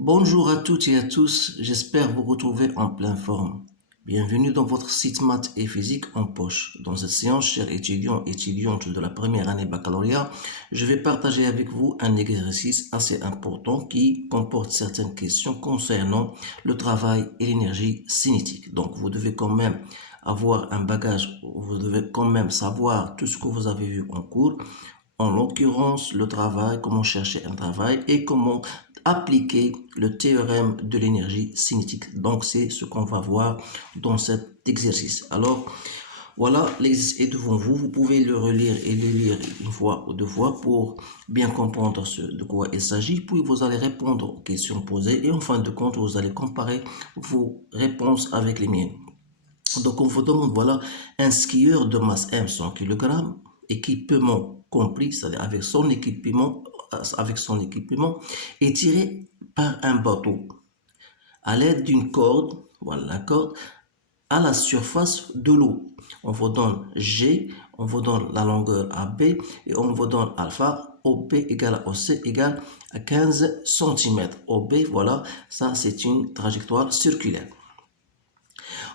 Bonjour à toutes et à tous, j'espère vous retrouver en pleine forme. Bienvenue dans votre site maths et physique en poche. Dans cette séance, chers étudiants et étudiantes de la première année baccalauréat, je vais partager avec vous un exercice assez important qui comporte certaines questions concernant le travail et l'énergie cinétique. Donc vous devez quand même avoir un bagage, vous devez quand même savoir tout ce que vous avez vu en cours. En l'occurrence, le travail, comment chercher un travail et comment appliquer le théorème de l'énergie cinétique. Donc, c'est ce qu'on va voir dans cet exercice. Alors, voilà, l'exercice est devant vous. Vous pouvez le relire et le lire une fois ou deux fois pour bien comprendre de quoi il s'agit. Puis, vous allez répondre aux questions posées et en fin de compte, vous allez comparer vos réponses avec les miennes. Donc, on vous demande, voilà, un skieur de masse M 100 kg, équipement compris, c'est-à-dire avec son équipement, est tiré par un bateau à l'aide d'une corde, voilà la corde, à la surface de l'eau. On vous donne G, on vous donne la longueur AB et on vous donne alpha, OB égale à OC égale à 15 cm. OB, voilà, ça c'est une trajectoire circulaire.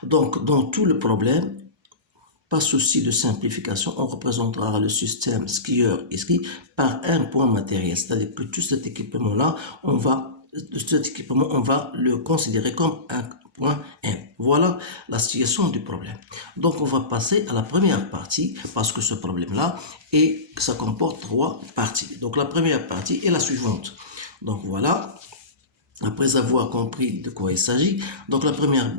Donc, dans tout le problème, pas souci de simplification, on représentera le système skieur et ski par un point matériel. C'est-à-dire que tout cet équipement-là, on va le considérer comme un point M. Voilà la situation du problème. Donc, on va passer à la première partie parce que ce problème-là, ça comporte trois parties. Donc, la première partie est la suivante. Donc, voilà. Après avoir compris de quoi il s'agit, donc la première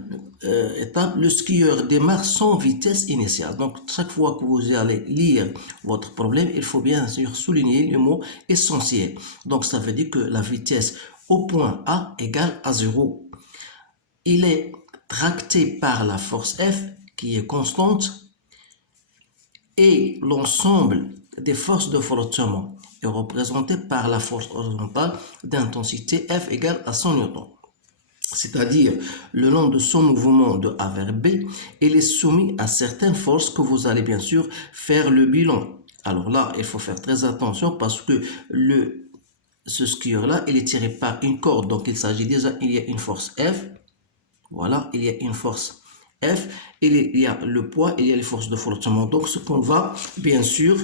étape, le skieur démarre sans vitesse initiale. Donc chaque fois que vous allez lire votre problème, il faut bien sûr souligner le mot essentiel. Donc ça veut dire que la vitesse au point A égale à 0. Il est tracté par la force F qui est constante et l'ensemble des forces de frottement est représenté par la force horizontale d'intensité F égale à 100 newtons. C'est-à-dire le long de son mouvement de A vers B, il est soumis à certaines forces que vous allez bien sûr faire le bilan. Alors là, il faut faire très attention parce que ce skieur-là, il est tiré par une corde. Donc il s'agit déjà, il y a une force F. Voilà, il y a une force F. Il y a le poids, il y a les forces de frottement. Donc ce qu'on va bien sûr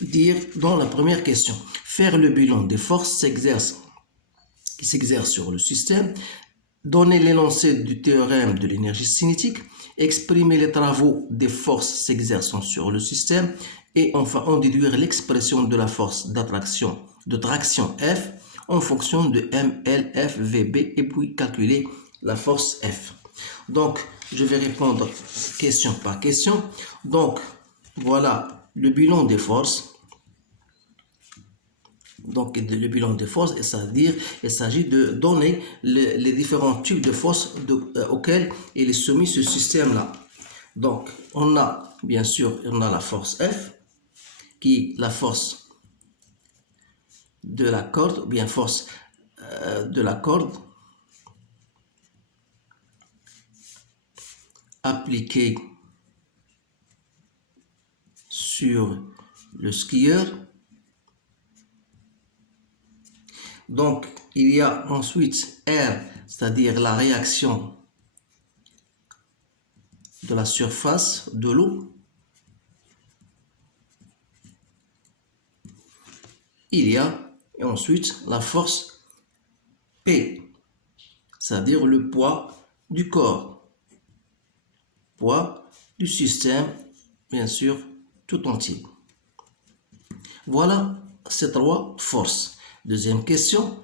dire dans la première question. Faire le bilan des forces qui s'exercent sur le système, donner l'énoncé du théorème de l'énergie cinétique, exprimer les travaux des forces s'exerçant sur le système et enfin en déduire l'expression de la force de traction F en fonction de M, L, F, V, B et puis calculer la force F. Donc, je vais répondre question par question. Donc, voilà le bilan des forces. Donc, le bilan de force, c'est-à-dire, il s'agit de donner les différents types de forces auxquels il est soumis ce système-là. Donc, on a, bien sûr, on a la force F, qui est la force de la corde, ou bien force de la corde appliquée sur le skieur. Donc, il y a ensuite R, c'est-à-dire la réaction de la surface de l'eau. Il y a ensuite la force P, c'est-à-dire le poids du corps, poids du système, bien sûr, tout entier. Voilà ces trois forces. Deuxième question,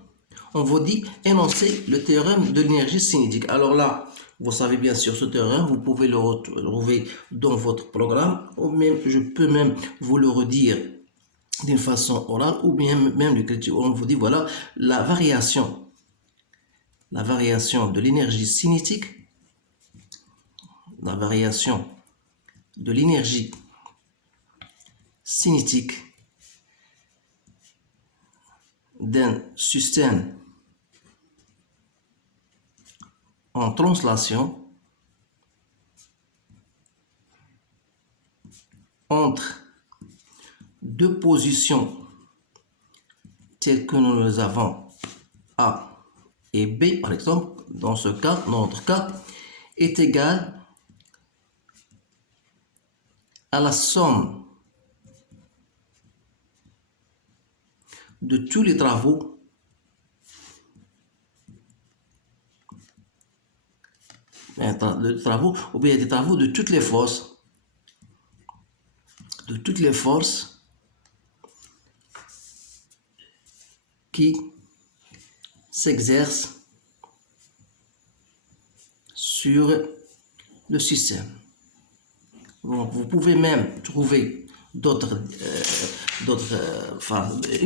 on vous dit énoncer le théorème de l'énergie cinétique. Alors là, vous savez bien sûr ce théorème, vous pouvez le retrouver dans votre programme, ou même, je peux même vous le redire d'une façon orale, ou bien même l'écriture. On vous dit, voilà, la variation de l'énergie cinétique, la variation de l'énergie cinétique d'un système en translation entre deux positions telles que nous les avons A et B, par exemple, dans ce cas, dans notre cas, est égal à la somme de tous les travaux ou bien des travaux de toutes les forces qui s'exercent sur le système. Donc, vous pouvez même trouver une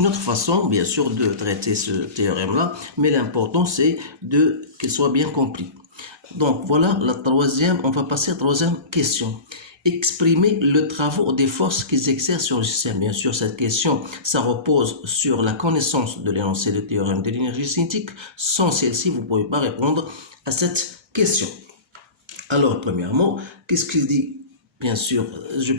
autre façon, bien sûr, de traiter ce théorème-là, mais l'important, c'est qu'il soit bien compris. Donc, voilà on va passer à la troisième question. Exprimer le travail des forces qui s'exercent sur le système. Bien sûr, cette question, ça repose sur la connaissance de l'énoncé du théorème de l'énergie cinétique. Sans celle-ci, vous ne pouvez pas répondre à cette question. Alors, premièrement, qu'est-ce qu'il dit? Bien sûr,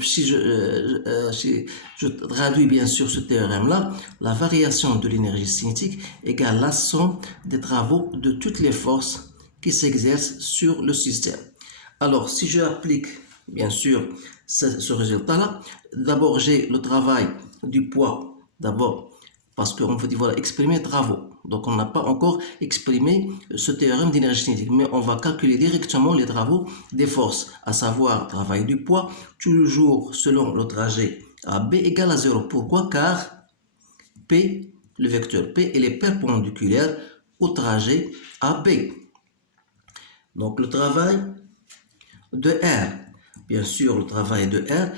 si je traduis bien sûr ce théorème-là, la variation de l'énergie cinétique égale la somme des travaux de toutes les forces qui s'exercent sur le système. Alors, si je applique bien sûr ce résultat-là, d'abord j'ai le travail du poids, d'abord parce qu'on veut dire voilà, exprimer travaux. Donc on n'a pas encore exprimé ce théorème d'énergie cinétique, mais on va calculer directement les travaux des forces, à savoir travail du poids, toujours selon le trajet AB égale à 0. Pourquoi? Car P, le vecteur P, il est perpendiculaire au trajet AB. Donc le travail de R, bien sûr le travail de R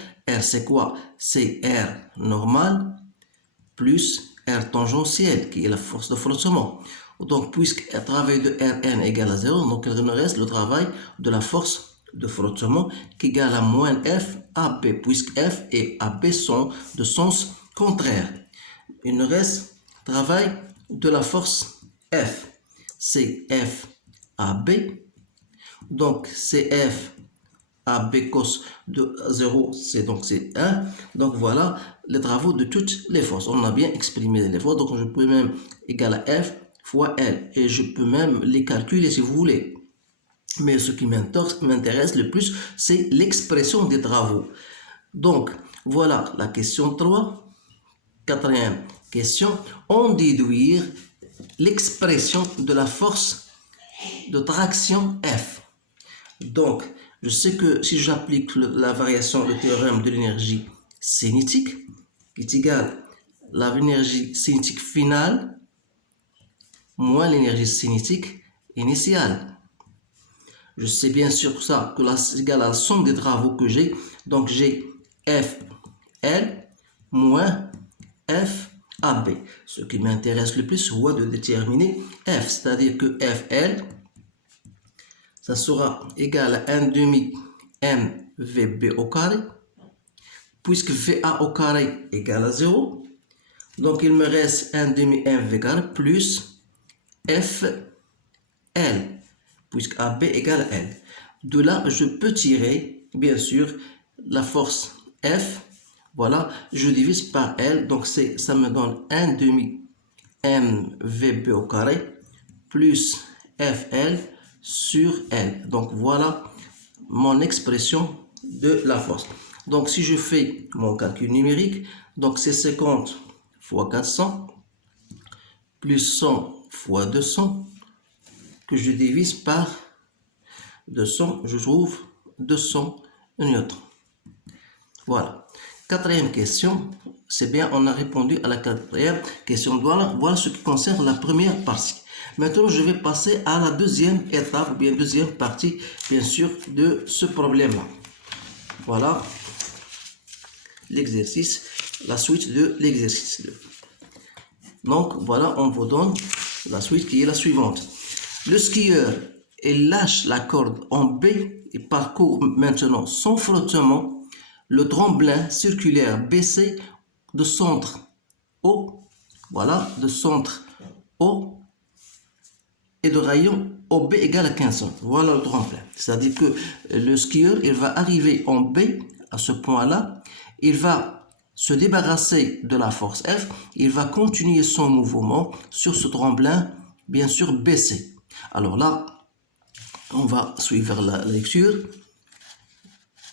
c'est quoi? C'est R normal plus R tangentiel, qui est la force de frottement. Donc, puisque le travail de Rn égale à 0, donc il nous reste le travail de la force de frottement qui égale à moins F AB, puisque F et AB sont de sens contraire. Il nous reste le travail de la force F. C'est F AB. Donc, c'est F AB cos de 0, c'est 1. Donc voilà les travaux de toutes les forces. On a bien exprimé les forces, donc je peux même égal à F fois L. Et je peux même les calculer si vous voulez. Mais ce qui m'intéresse le plus, c'est l'expression des travaux. Donc voilà la question 3. Quatrième question, on déduire l'expression de la force de traction F. Donc, je sais que si j'applique la variation, le théorème de l'énergie cinétique, qui est égal à l'énergie cinétique finale moins l'énergie cinétique initiale. Je sais bien sûr ça, que c'est égal à la somme des travaux que j'ai. Donc, j'ai FL moins FAB. Ce qui m'intéresse le plus, c'est de déterminer F, c'est-à-dire que FL, ça sera égal à 1 demi MVB au carré, puisque VA au carré égale à 0. Donc, il me reste 1 demi MV carré plus FL, puisque AB égale à L. De là, je peux tirer, bien sûr, la force F. Voilà, je divise par L, donc ça me donne 1 demi MVB au carré plus FL sur L. Donc voilà mon expression de la force. Donc si je fais mon calcul numérique, donc c'est 50 fois 400 plus 100 fois 200 que je divise par 200, je trouve 200 newtons. Voilà. Quatrième question, c'est bien, on a répondu à la quatrième question. Voilà ce qui concerne la première partie. Maintenant, je vais passer à la deuxième étape, ou bien deuxième partie, bien sûr, de ce problème-là. Voilà l'exercice, la suite de l'exercice 2. Donc, voilà, on vous donne la suite qui est la suivante. Le skieur, il lâche la corde en B et parcourt maintenant sans frottement le tremblin circulaire BC de centre O, voilà, de centre O et de rayon OB égale à 15 cm. Voilà le tremplin. C'est-à-dire que le skieur, il va arriver en B à ce point-là, il va se débarrasser de la force F, il va continuer son mouvement sur ce tremplin bien sûr BC. Alors là, on va suivre la lecture.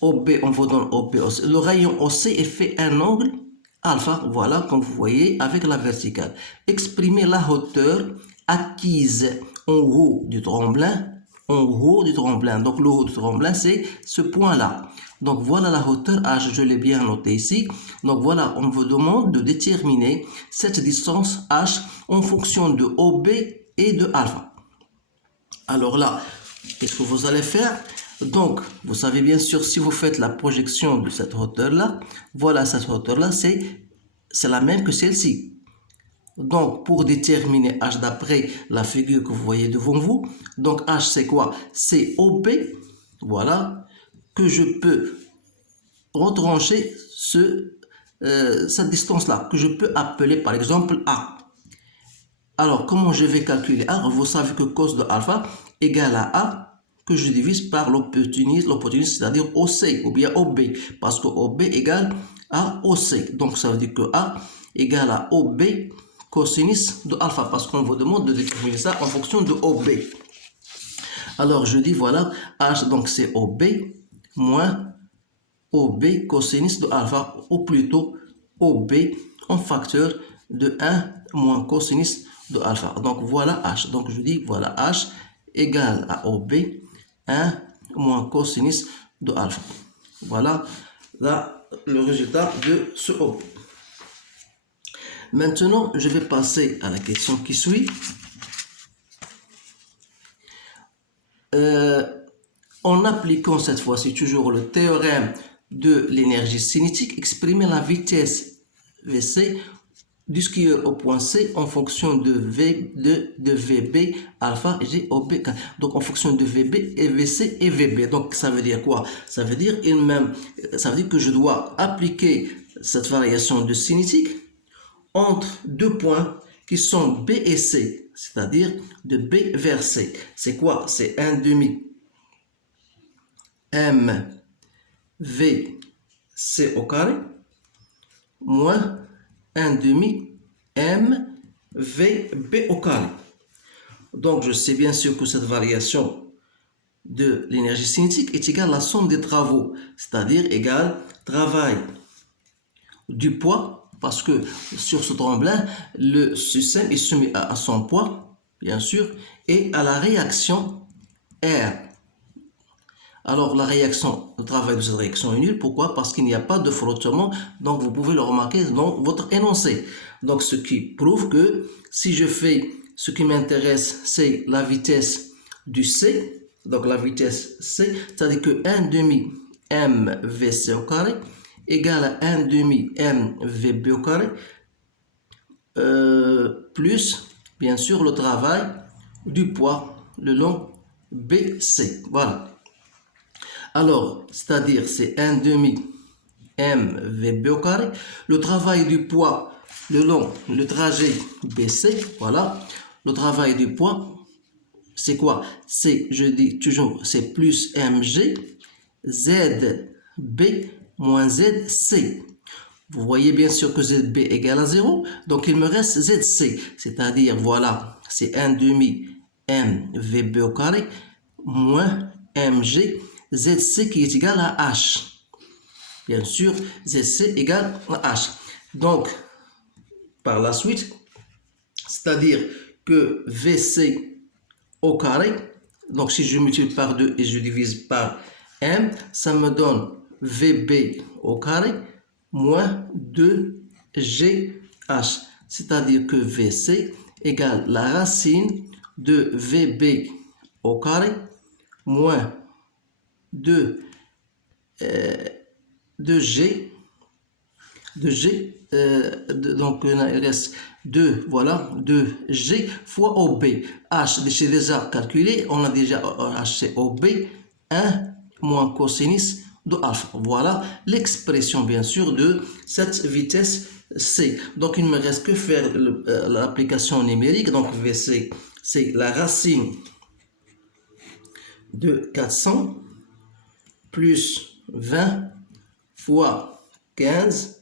OB, on vous donne OB. Le rayon OC est fait un angle alpha, voilà, comme vous voyez, avec la verticale. Exprimez la hauteur acquise en haut du tremplin. En haut du tremplin. Donc le haut du tremplin, c'est ce point-là. Donc voilà la hauteur H, je l'ai bien noté ici. Donc voilà, on vous demande de déterminer cette distance H en fonction de OB et de alpha. Alors là, qu'est-ce que vous allez faire? Donc, vous savez bien sûr, si vous faites la projection de cette hauteur-là, voilà cette hauteur-là, c'est la même que celle-ci. Donc, pour déterminer H d'après la figure que vous voyez devant vous, donc H c'est quoi? C'est OB, voilà, que je peux retrancher cette distance-là, que je peux appeler par exemple A. Alors, comment je vais calculer A? Vous savez que cos de alpha égale à A que je divise par l'opportuniste, c'est-à-dire OC ou bien OB, parce que OB égale à OC. Donc, ça veut dire que A égale à OB cosinus de alpha, parce qu'on vous demande de déterminer ça en fonction de OB. Alors, je dis, voilà, H, donc c'est OB moins OB cosinus de alpha, ou plutôt OB en facteur de 1 moins cosinus de alpha. Donc, voilà H. Donc, je dis, voilà H égale à OB 1 moins cosinus de alpha. Voilà là, le résultat de ce OB. Maintenant, je vais passer à la question qui suit. En appliquant cette fois-ci toujours le théorème de l'énergie cinétique, exprimer la vitesse VC du skieur au point C en fonction de VB alpha G OB. Donc en fonction de VB et VC et VB. Donc ça veut dire quoi? Ça veut dire que je dois appliquer cette variation de cinétique entre deux points qui sont B et C, c'est-à-dire de B vers C. C'est quoi? C'est 1 demi M V C au carré moins 1 demi M V B au carré. Donc je sais bien sûr que cette variation de l'énergie cinétique est égale à la somme des travaux, c'est-à-dire égale travail du poids, parce que sur ce tremplin, le système est soumis à son poids, bien sûr, et à la réaction R. Alors la réaction, le travail de cette réaction est nul. Pourquoi? Parce qu'il n'y a pas de frottement. Donc vous pouvez le remarquer dans votre énoncé. Donc ce qui prouve que si je fais, ce qui m'intéresse, c'est la vitesse du C. Donc la vitesse C, c'est-à-dire que 1 demi mvc au carré égale à 1 demi mvb au carré plus bien sûr le travail du poids le long BC. Voilà. Alors, c'est-à-dire c'est 1 demi mvb au carré. Le travail du poids le long le trajet BC, voilà. Le travail du poids, c'est quoi? C'est, je dis toujours, c'est plus mg zb moins zc. Vous voyez bien sûr que zb égale à 0, donc il me reste zc, c'est-à-dire, voilà, c'est 1 demi mvb au carré moins mg zc qui est égal à h. Bien sûr, zc égale à h. Donc, par la suite, c'est-à-dire que vc au carré, donc si je multiplie par 2 et je divise par m, ça me donne vb au carré moins 2gh. C'est-à-dire que vc égale la racine de vb au carré moins 2g, donc il reste 2, voilà, 2g fois OB. H, j'ai déjà calculé, on a déjà H, c'est OB, 1 moins cosinus de alpha. Voilà l'expression, bien sûr, de cette vitesse C. Donc, il ne me reste que faire l'application numérique. Donc, VC, c'est la racine de 400 plus 20 fois 15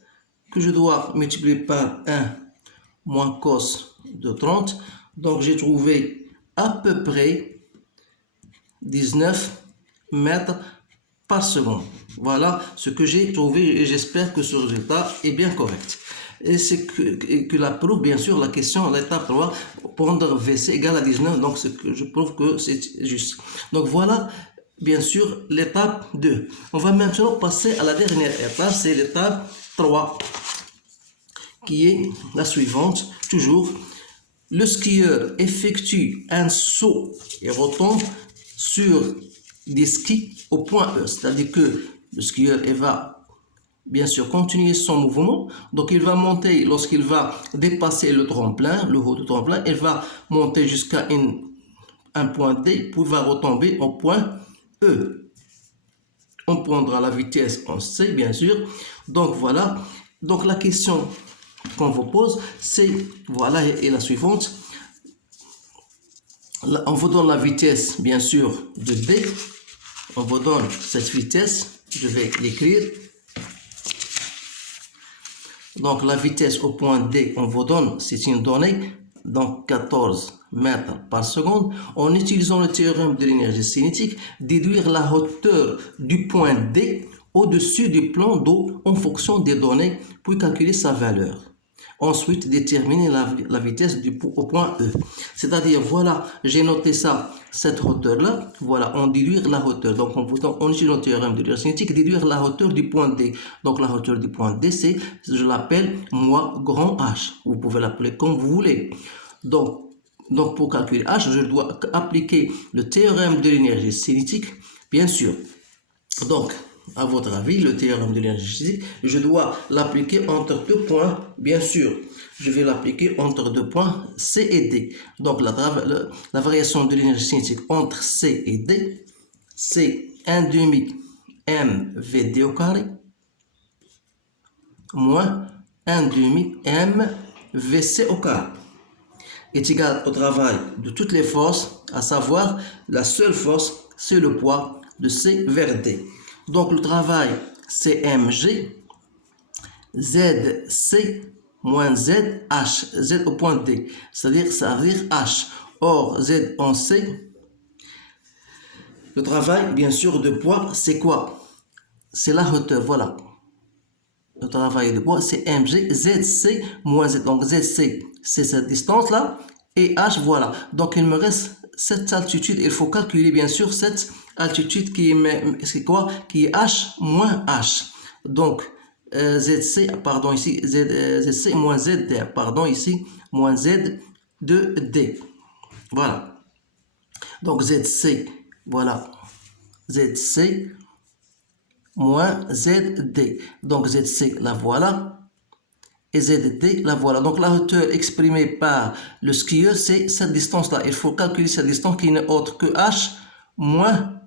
que je dois multiplier par 1 moins cos de 30. Donc j'ai trouvé à peu près 19 mètres par seconde. Voilà ce que j'ai trouvé et j'espère que ce résultat est bien correct. Et c'est que la prouve, bien sûr, la question, l'étape 3, pondre VC égale à 19, donc je prouve que c'est juste. Donc voilà, bien sûr, l'étape 2. On va maintenant passer à la dernière étape, c'est l'étape 3, qui est la suivante, toujours. Le skieur effectue un saut et retombe sur des skis au point E, c'est-à-dire que le skieur va bien sûr continuer son mouvement, donc il va monter lorsqu'il va dépasser le tremplin, le haut du tremplin, il va monter jusqu'à un point D, puis va retomber au point E. On prendra la vitesse en C, bien sûr. Donc voilà, donc la question qu'on vous pose, c'est, voilà, et la suivante. On vous donne la vitesse, bien sûr, de D. On vous donne cette vitesse, je vais l'écrire. Donc la vitesse au point D, on vous donne, c'est une donnée, donc 14 mètres par seconde. En utilisant le théorème de l'énergie cinétique, déduire la hauteur du point D au-dessus du plan d'eau en fonction des données, puis calculer sa valeur. Ensuite, déterminer la vitesse au point E. C'est-à-dire, voilà, j'ai noté ça, cette hauteur-là, voilà, on déduire la hauteur. Donc, on utilise le théorème de l'énergie cinétique, déduire la hauteur du point D. Donc, la hauteur du point D, c'est, je l'appelle, moi, grand H. Vous pouvez l'appeler comme vous voulez. Donc, pour calculer H, je dois appliquer le théorème de l'énergie cinétique, bien sûr. Donc, à votre avis, le théorème de l'énergie cinétique, je dois l'appliquer entre deux points, bien sûr. Je vais l'appliquer entre deux points C et D. Donc, la variation de l'énergie cinétique entre C et D, c'est 1 demi mVd au carré moins 1 demi mVc au carré est égal au travail de toutes les forces, à savoir la seule force, c'est le poids de C vers D. Donc le travail c'est mg, zc moins zh, z au point D, c'est-à-dire ça veut dire h. Or z on sait, le travail bien sûr de poids c'est quoi? C'est la hauteur, voilà. Le travail de poids c'est mg, zc moins z, donc zc c'est cette distance là, et h voilà. Donc il me reste cette altitude, il faut calculer bien sûr cette altitude qui est quoi? Qui est h moins h. Donc zc, pardon ici, zc moins zd, pardon ici, moins z de d. Voilà. Donc zc, voilà, zc moins zd. Donc zc, la voilà. Et ZD, la voilà. Donc la hauteur exprimée par le skieur, c'est cette distance-là. Il faut calculer cette distance qui n'est autre que h moins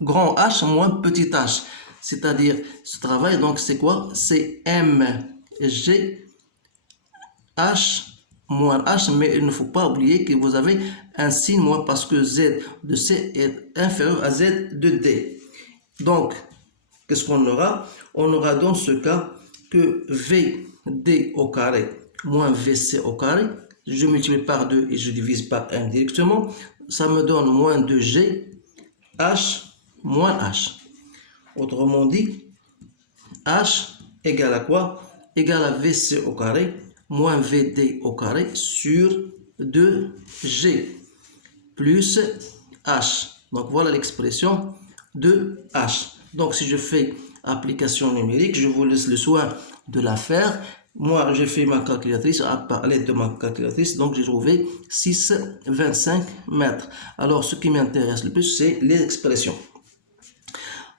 grand H moins petit h. C'est-à-dire, ce travail, donc c'est quoi? C'est mg h moins h, mais il ne faut pas oublier que vous avez un signe moins parce que z de c est inférieur à z de d. Donc, qu'est-ce qu'on aura? On aura dans ce cas que VD au carré moins VC au carré, je multiplie par 2 et je divise par 1 directement, ça me donne moins 2G H moins H. Autrement dit, H égale à quoi? Égale à VC au carré moins VD au carré sur 2G plus H. Donc voilà l'expression de H. Donc si je fais application numérique, je vous laisse le soin de la faire. Moi, j'ai fait ma calculatrice à l'aide de ma calculatrice, donc j'ai trouvé 6,25 mètres. Alors, ce qui m'intéresse le plus, c'est les expressions.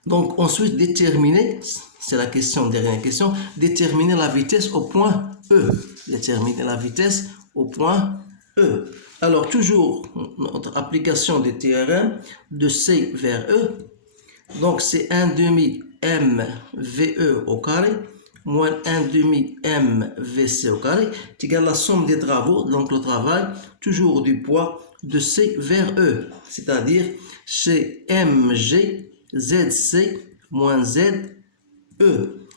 Donc, ensuite, déterminer, c'est la question, dernière question, déterminer la vitesse au point E. Déterminer la vitesse au point E. Alors, toujours, notre application des théorèmes de C vers E. Donc, c'est 1 demi mVe au carré moins 1 demi mVc au carré est égal à la somme des travaux, donc le travail toujours du poids de C vers E, c'est-à-dire c'est mg zc moins ze,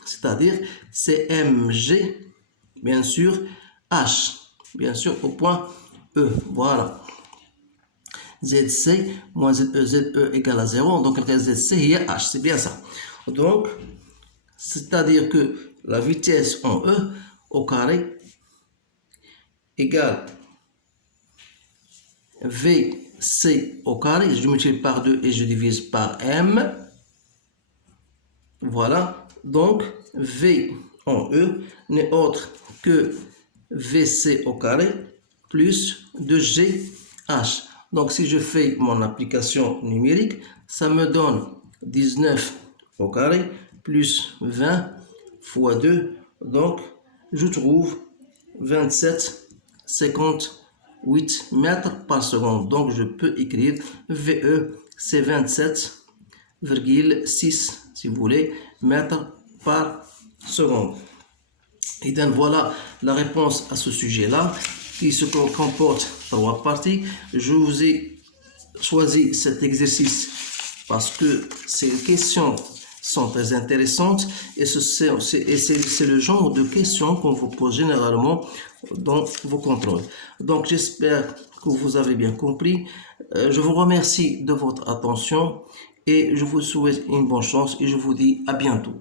c'est-à-dire c'est mg bien sûr h, bien sûr au point voilà. ZC moins ZE égale à 0, donc le ZC il H, c'est bien ça. Donc, c'est-à-dire que la vitesse en E au carré égale VC au carré, je multiplie par 2 et je divise par M. Voilà, donc V en E n'est autre que VC au carré plus 2GH. Donc si je fais mon application numérique, ça me donne 19 au carré plus 20 fois 2. Donc je trouve 27,58 mètres par seconde. Donc je peux écrire VE, c'est 27,6 si vous voulez, mètres par seconde. Et donc voilà la réponse à ce sujet-là, qui se comporte 3 parties. Je vous ai choisi cet exercice parce que ces questions sont très intéressantes et c'est le genre de questions qu'on vous pose généralement dans vos contrôles. Donc j'espère que vous avez bien compris. Je vous remercie de votre attention et je vous souhaite une bonne chance et je vous dis à bientôt.